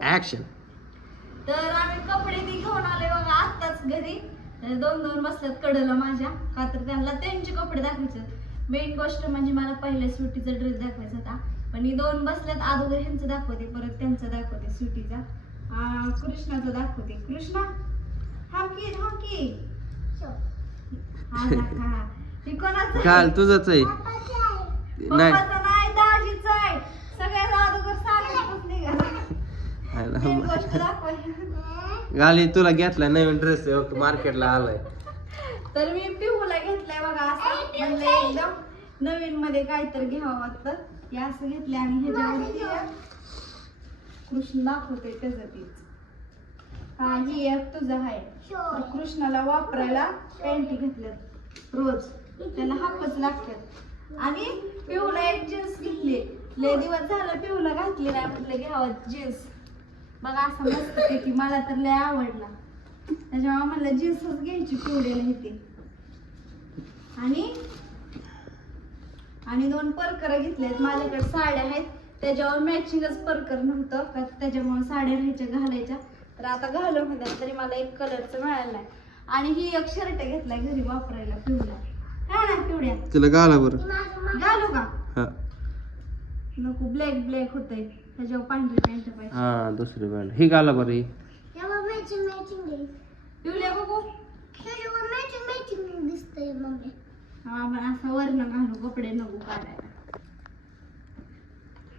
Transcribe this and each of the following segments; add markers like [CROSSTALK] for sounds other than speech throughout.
Action तर आम्ही कपडे ती घेऊन आले बघा आत्ताच घरी. दोन दोन बसल्यात कडला माझ्या. का तर त्यांना त्यांचे कपडे दाखवायचे. मेन गोष्ट म्हणजे मला पहिल्या सुटीचा ड्रेस दाखवायचा होता. पण ही दोन बसल्यात अगोदर ह्यांचं दाखवते परत त्यांचं दाखवते सुटीचा कृष्णाचं दाखवते. कृष्णा हा की हा की. हा. हे कोणाचं काल तुझंच आहे. नाही. पप्पाचं नाही दाजीचं आहे. सगळ्यात अगोदर गोष्ट दाखवायची गाली तुला घेतला नवीन ड्रेस मार्केटला हो, आलाय. तर मी पिहूला घेतलाय बघा असं. म्हणलं एकदम नवीन मध्ये काहीतरी घ्यावं वाटतं. हे असं घेतलं आणि ह्याच्यावरती कृष्ण दाखवते त्याचं तीच हा ही एक तुझं आहे. कृष्णाला वापरायला पॅन्टी घेतल्यात रोज. त्याला हापच लागतात. आणि पिहूला एक जीन्स घेतली. लय दिवस झालं पिहूला घातली नाही म्हटलं घ्यावं जीन्स बघा असं मस्त पैकी मला तर लय आवडला. त्याच्यामुळे म्हणलं जीन्सच घ्यायची पिवड्याला इथे. आणि? आणि दोन परकर घेतलेत. माझ्याकडे साड्या आहेत. त्याच्यावर मॅचिंगच परकर नव्हतं का त्याच्यामुळे साड्या राहायच्या घालायच्या. तर आता घालून होत्या तरी मला एक कलरचं मिळालं नाही. आणि ही एक शर्ट घेतलाय घरी वापरायला पिवळा हा ना पिवड्या तुला गाला बरं. घालू का? हा. नको ब्लॅक ब्लॅक होतंय. त्याच्यावर पांढरी पॅन्ट पाहिजे. हा दुसरी बँड ही गाला बरं ही. पिवल्या बघू हा पण असं वरण घालू कपडे नको काढायला.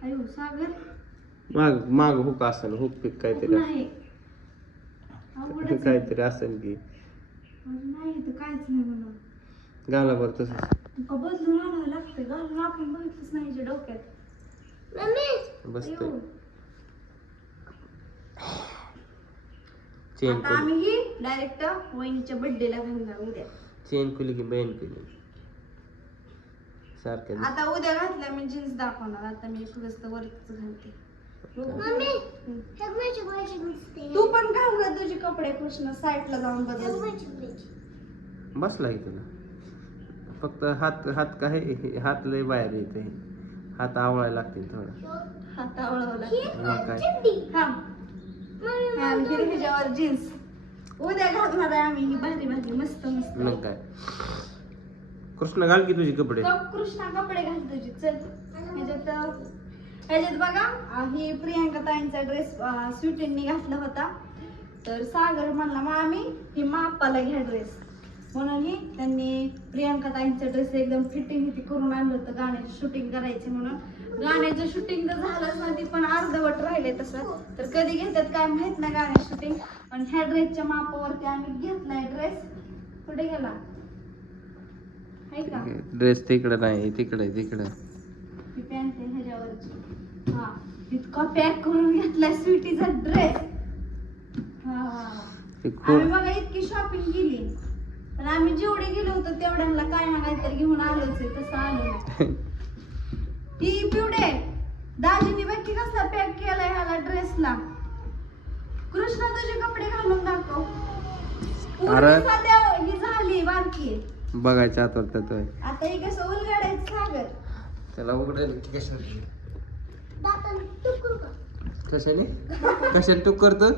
अयो सागर. माग माग हुक असेल हुक पिक काहीतरी नाही. अवघडच आहे. काहीतरी असेल की. नाही तर काहीच नाही म्हणून. गाला बरं तसंच. का बदलून आणावं लागतं घालून आपण बघितलंच नाही हिच्या डोक्यात. बसतंय. अयो. चेन आता खुली. आम्ही ही डायरेक्ट वहिनीच्या बर्थडेला घालणार उद्या. चेन खुली की बहीण खुली? दिसतात. आता उद्या घातल्या मी जीन्स दाखवणार. आता मी थोडस वरच घालते. हम्म. तू. पण घाल ना तुझे कपडे कृष्ण. साईडला जाऊन बदल बसला की तुला? फक्त हात हात काय हात लय बाहेर येते हात आवळायला लागतील थोडा. हात आवळवला मग काय? हा. हा, हिर- ह्याच्यावर जीन्स. उद्या घालणार आहे आम्ही ही भारी भारी मस्त मस्त. मग काय? कृष्ण घाल की तुझे कपडे? बघ, कृष्णा कपडे घाल तुझी. चल. ह्याच्यात ह्याच्यात बघा अं, ही प्रियांका ताईंचा ड्रेस स्वीटींनी घातला होता. तर सागर म्हणला मग आम्ही ही मापाला घ्या ड्रेस म्हणून त्यांनी प्रियांका ताईंचा ड्रेस एकदम फिटिंग ती करून आणलं होतं गाण्याची शूटिंग करायची म्हणून. गाण्याचं शूटिंग तर झालंच नाही ती पण अर्धवट राहिले तसं. तर कधी घेतात काय माहीत नाही गाण्याचं शूटिंग पण ह्या ड्रेसच्या मापावरती आम्ही घेतलाय ड्रेस कुठे गेला? ड्रेस तिकडं नाही तिकडे तिकडं. पॅन्ट आहे ह्याच्यावरची. हा इतका पॅक करून घेतलाय स्वीटीचा ड्रेस हा. आम्ही बघा इतकी शॉपिंग केली. पण आम्ही जेवढे गेलो होतो तेवढ्यांना काय ना काहीतरी घेऊन आलोच आहे तसं आलो [LAUGHS] ही पिवडे दाजीनी बघी कसा पॅक केलाय ह्याला ड्रेसला कृष्णा तुझे कपडे घालून दाखव. अरे. ही झाली बारकी. बघायच्या आत त्यात आता ही कसं उलगाडायचं सागर. त्याला उघडेल कशाने कशाने? कशाने टूक करतो?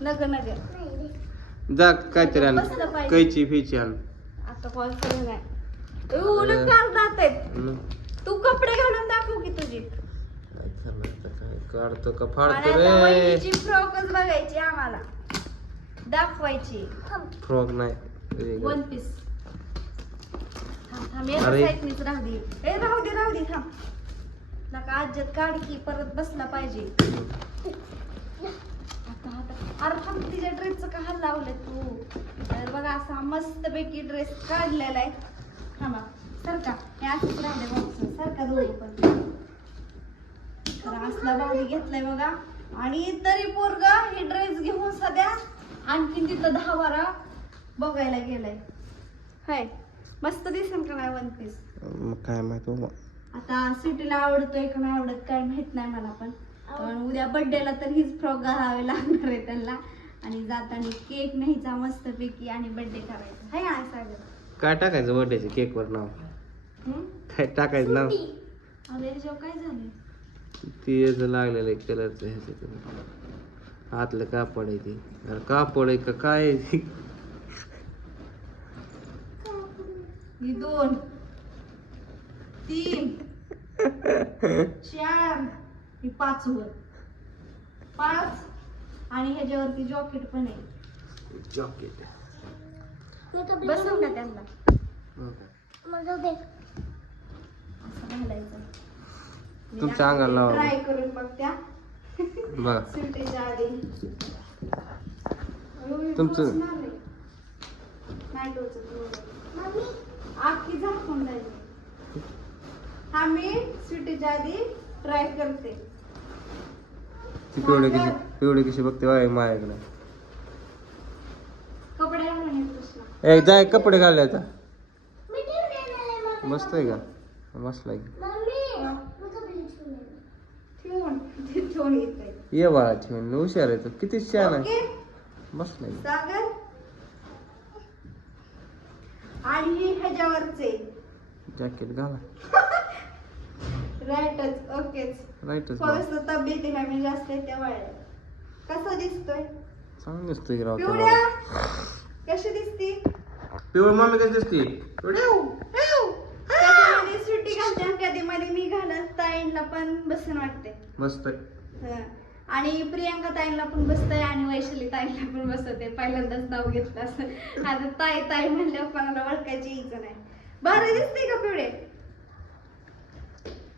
नग नग. जा काहीतरी आण. बसलं पाहिजे. कैची फिची आण. आता कॉल उलट काढतात आहेत हम्म. तू कपडे घालून दाखव की तुझी. काय करणार आता काय? काढतो का फाडतो आता रे? वहिनीची फ्रॉकच बघायची आम्हाला. दाखवायची. फ्रॉक नाही. वन पीस थांब अरे. साईडनीच राहू दे. ए राहू दे राहू दे थांब. नका आज्यात काढ की परत बसला पाहिजे. [LAUGHS] आता आता. अरे थांब तिच्या ड्रेसचं का हाल लावलं तू? तर बघा असा मस्त पैकी ड्रेस काढलेला आहे. थांबा. सरका. हे असंच राहिले बॉक्स सरका दोघं पण. तर असला भारी घेतलाय बघा. आणि तरी पोरग हे ड्रेस घेऊन सध्या आणखीन तिथं दहा बारा बघायला गेलाय. हाय. मस्त दिसेल का नाही वन पीस मग काय माहीत बाबा. आता सिटीला आवडतोय का नाही आवडत काय माहीत नाही मला पण. पण उद्या बर्थडेला तर हीच फ्रॉक घालावे लागणार आहे त्यांना. आणि जाताना केक न्यायचा मस्त पैकी आणि बर्थडे करायचा. हाय ना सागर. काय टाकायचं बर्थडेच्या केक वर नाव? काय टाकायचं नाव? अरे याच्यावर काय झालं? ती याचं लागलेलं आहे कलरचं ह्याचं आतलं कापड आहे ते. अरे कापड आहे का? काय आहे ते? ही दोन. तीन. चार. ही पाच वर. पाच आणि ह्याच्यावरती जॉकेट पण आहे. जॉकेट. बसव ना त्यांना? असं घालायचं. तुमच्या अंगाला लावा. ट्राय करून बघ त्या. बघा सुट्टीच्या आधी. तुमचं- टोचणार नाही. नाही टोचत एवढं. आखी झाकून जायची हा मी सुट्टीच्या आधी ट्राय करते. ती पिवळे कशी पिवळे कशी बघते वाय माझ्याकडे. कपडे घालून येत कृष्णा ए जाय कपडे घालले आता. मस्त आहे का? मस्त ठेवून ठेवून येते ये बाळा छान हुशार आहे तो. किती छान आहे. ओके. मस्त आहे. सागर. आणि हे ह्याच्यावरचे. जॅकेट घाला. [LAUGHS] राईटच ओकेच. राईटच थोडस तब्येतीला मी जास्त आहे त्या वेळेला कसा दिसतोय? चांगलं दिसतोय राव पिवळ्या? कशी दिसती? पिवळ मम्मी कशी दिसते? कधी सुट्टी घालते कधी मध्ये मी घालत ताईंना पण बसून वाटते मस्त आहे हं. आणि प्रियांका ताईंना पण बसतंय आणि वैशाली ताईंना पण बसवते. पहिल्यांदाच नाव घेतलं असं. आता ताई ताई म्हणल्यावर कोणाला ओळखायची इच्छा नाही. बरं दिसते का पिवळे?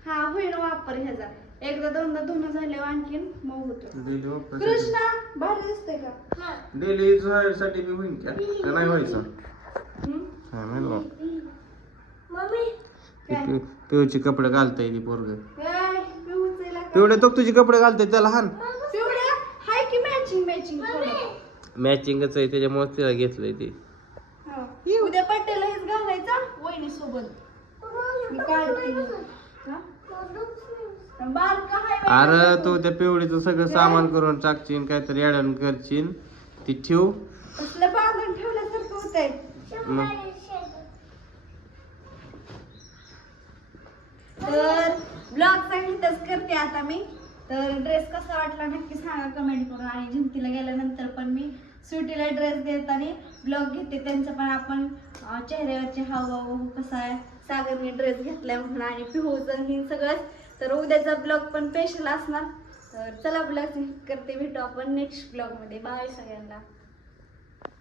हा होईल वापर ह्याचा. एकदा दोनदा धुणं झाल्यावर आणखीन मऊ होतो. डेली कृष्णा भारी दिसतंय का? डेली साठी बी होईल का? का नाही व्हायचं? हं? हा बाबा. ते काय? पिवळचे कपडे घालता येते पोरग. काय? का? तो तुझे कपडे घालते त्याला हान. पिवळ्या हाय की मॅचिंग मॅचिंग मॅचिंगच आहे त्याच्यामुळे तिला घेतलंय ते. उद्या पट्ट्याला हेच घालायचा वहिनी सोबत मी काढते. हा? अरे. तो त्या पिवळीचं सगळं सामान करून टाकशील काहीतरी अडण करशील ती ठेव. असलं बांधून ठेवल्यासारखं होतंय. मग. तर ब्लॉग सांगितलंच करते आता मी. तर ड्रेस कसा वाटला नक्की सांगा कमेंट करून. आणि जिंतीला गेल्यानंतर पण मी सुटीला ड्रेस देताना ब्लॉग घेते. त्यांचं पण आपण चेहऱ्यावरचे हावभाव कसा आहे सागरने ड्रेस घेतलाय म्हणून आणि पिहोजन हे सगळंच तर उद्याचा ब्लॉग पण स्पेशल असणार. तर चला ब्लॉग करते भेटू आपण नेक्स्ट ब्लॉगमध्ये बाय सगळ्यांना.